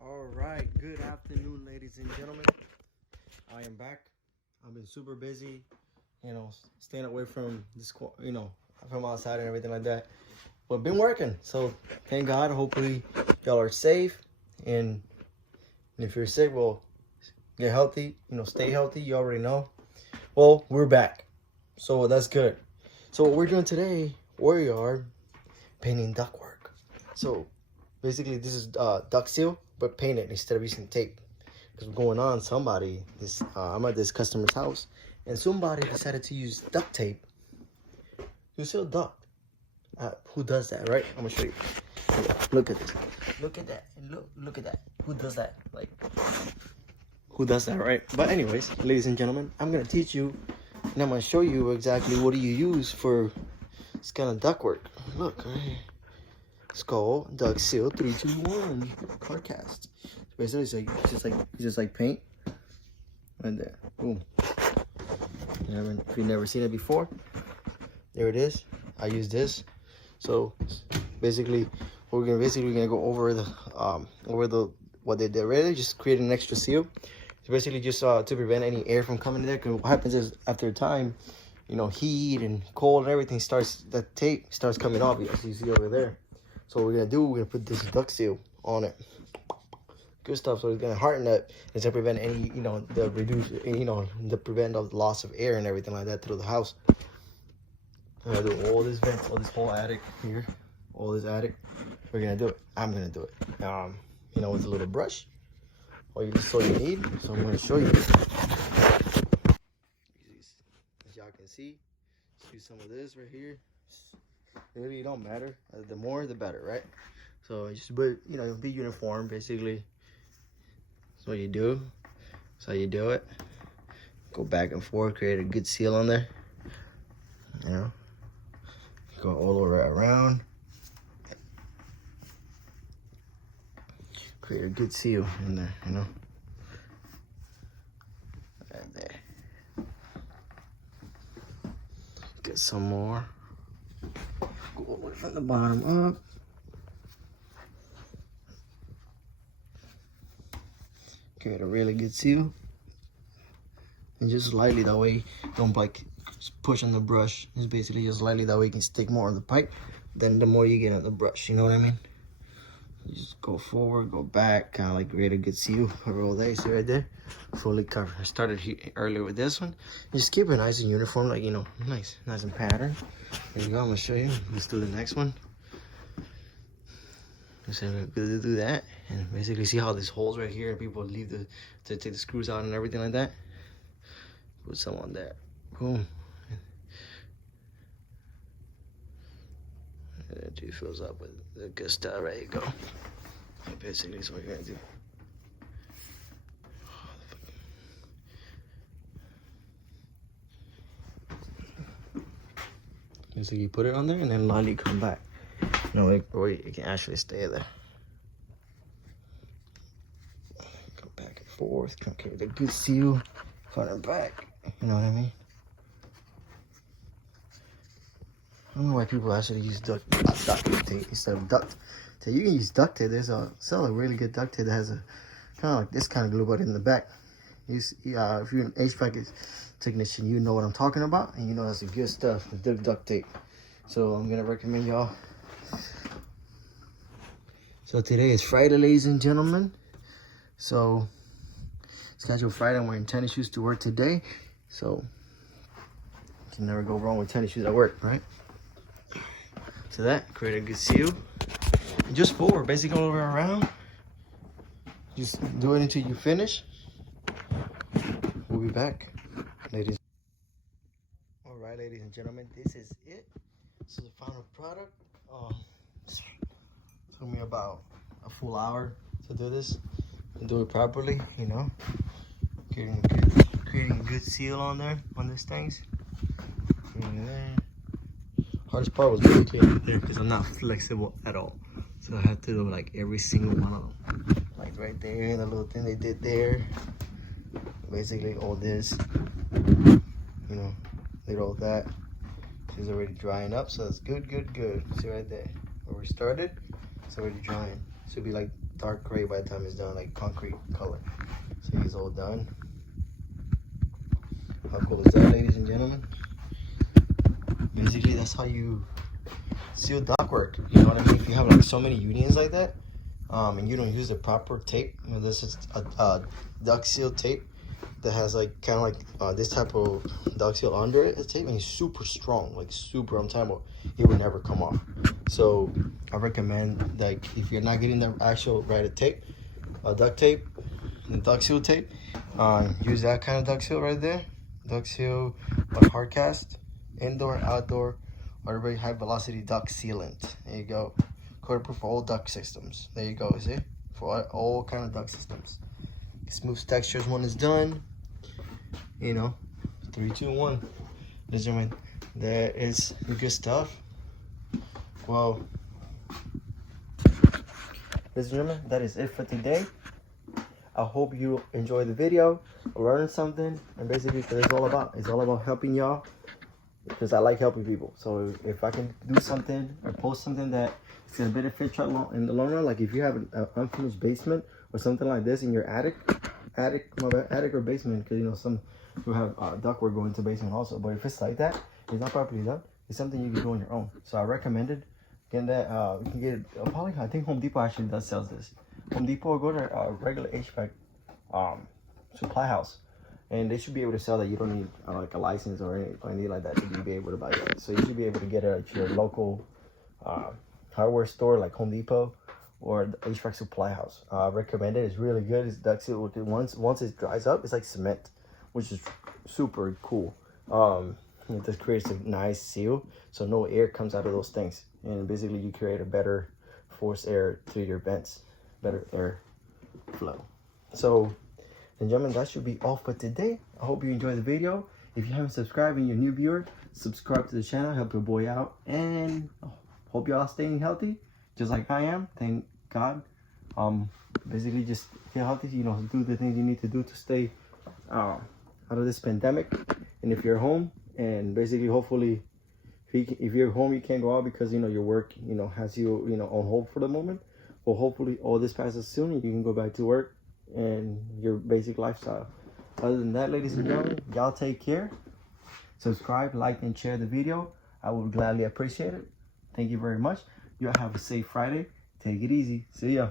All right, good afternoon, ladies and gentlemen. I am back. I've been super busy, staying away from this, from outside and everything like that. But been working, so thank God. Hopefully, y'all are safe, and if you're sick, well, get healthy. Stay healthy. You already know. Well, we're back, so that's good. So what we're doing today, we are painting ductwork. So basically, this is duct seal, but painted instead of using tape. Because going on, I'm at this customer's house, and somebody decided to use duct tape to seal duct. Who does that, right? I'm gonna show you. Look at this. Look at that. And look at that. Who does that? Like, who does that, right? But anyways, ladies and gentlemen, I'm gonna teach you, and I'm gonna show you exactly what do you use for this kind of ductwork. Look, right here. It's called Duct Seal 321 Cardcast. Basically, it's just like paint, right there. Boom. If you've never seen it before, there it is. I use this. So basically, we're gonna go over what they did. Really, just create an extra seal. So basically, just to prevent any air from coming in there. Because what happens is after a time, heat and cold and everything the tape starts coming off. As you see over there. So what we're gonna put this duct seal on it. Good stuff. So it's gonna harden it and to prevent any, the prevent of the loss of air and everything like that through the house. I'm gonna do all this vents, all this whole attic here, all this attic. We're gonna do it. I'm gonna do it. With a little brush, that's all you need. So I'm gonna show you. As y'all can see, let's use some of this right here. Really, it don't matter. The more, the better, right? So be uniform, basically. That's what you do. That's how you do it. Go back and forth, create a good seal on there. Go all the way around. Create a good seal in there, Right there. Get some more. Go all the way from the bottom up. Create a really good seal. And just lightly, that way don't just push on the brush. It's basically just lightly, that way you can stick more on the pipe. Then the more you get on the brush, you know what I mean? You just go forward, go back, kind of like create a good seal over all there. See right there? Fully covered. I started earlier with this one. Just keep it nice and uniform, nice and patterned. Here we go, I'm gonna show you. Let's do the next one. So we're gonna do that, and basically see how this holes right here, and people leave to take the screws out and everything like that. Put some on there. Boom. That dude fills up with the good stuff. There you go. And basically, that's what you're gonna do. So you put it on there and then lightly come back. It can actually stay there. Go back and forth. Come with a good seal. Front and back. You know what I mean? I don't know why people actually use duct tape instead of duct tape. You can use duct tape. There's a really good duct tape that has a kind of like this kind of glue, but in the back. If you're an HVAC technician, you know what I'm talking about, and that's the good stuff, the duct tape. So I'm gonna recommend y'all. So today is Friday, ladies and gentlemen. So it's casual Friday. I'm wearing tennis shoes to work today. So you can never go wrong with tennis shoes at work, right? So that, create a good seal. And just forward, basically all over around. Just do it until you finish. We'll be back, ladies. All right, ladies and gentlemen, this is it. This is the final product. Took me about a full hour to do this and do it properly, creating a good seal on there, on these things. Hardest part was really cleaning there because I'm not flexible at all. So I had to do like every single one of them. Like right there, the little thing they did there. Basically all this, did all that. It's already drying up, so that's good. See right there, where we started, it's already drying. Should be like dark gray by the time it's done, like concrete color. So he's all done. How cool is that, ladies and gentlemen? Basically, that's how you seal ductwork. You know what I mean? If you have like so many unions like that, and you don't use the proper tape, you know, this is a duct seal tape that has like kind of like this type of duct seal under it. The tape, and it's super strong, like super. I'm talking about it will never come off. So I recommend, like, if you're not getting the actual right tape, duct tape, the duct seal tape, use that kind of duct seal right there. Duct seal, hard cast, indoor, outdoor, or very high velocity duct sealant. There you go. Coated for all duct systems. There you go. See, for all kind of duct systems. Smooth textures when it's done. You know, 3, 2, 1. Ladies and gentlemen, that is the good stuff. Well, ladies and gentlemen, that is it for today. I hope you enjoyed the video, learned something, and basically what it's all about. It's all about helping y'all, because I like helping people. So if I can do something or post something that is gonna benefit you in the long run, like if you have an unfinished basement or something like this in your attic or basement, because you know some people have ductwork going to basement also. But if it's like that, it's not properly done, it's something you can do on your own. So I recommended getting that. You can get it probably, I think Home Depot actually does sells this. Home Depot, or go to a regular HVAC supply house, and they should be able to sell that. You don't need like a license or anything like that to be able to buy it. So you should be able to get it at your local hardware store like Home Depot or the HVAC supply house. I recommend it. It's really good. It's duct seal. Once it dries up, it's like cement, which is super cool. It just creates a nice seal, so no air comes out of those things, and basically you create a better forced air through your vents, better air flow. So, ladies and gentlemen, that should be all for today. I hope you enjoyed the video. If you haven't subscribed and you're a new viewer, subscribe to the channel, help your boy out, and hope y'all staying healthy just like I am. Thank God. Basically just stay healthy, you know, do the things you need to do to stay out of this pandemic. And if you're home, and basically hopefully if you're home, you can't go out because you know your work, you know, has you, you know, on hold for the moment. Well, hopefully all this passes soon and you can go back to work and your basic lifestyle. Other than that, ladies and gentlemen, y'all take care. Subscribe, like, and share the video. I would gladly appreciate it. Thank you very much. Y'all have a safe Friday. Take it easy. See ya.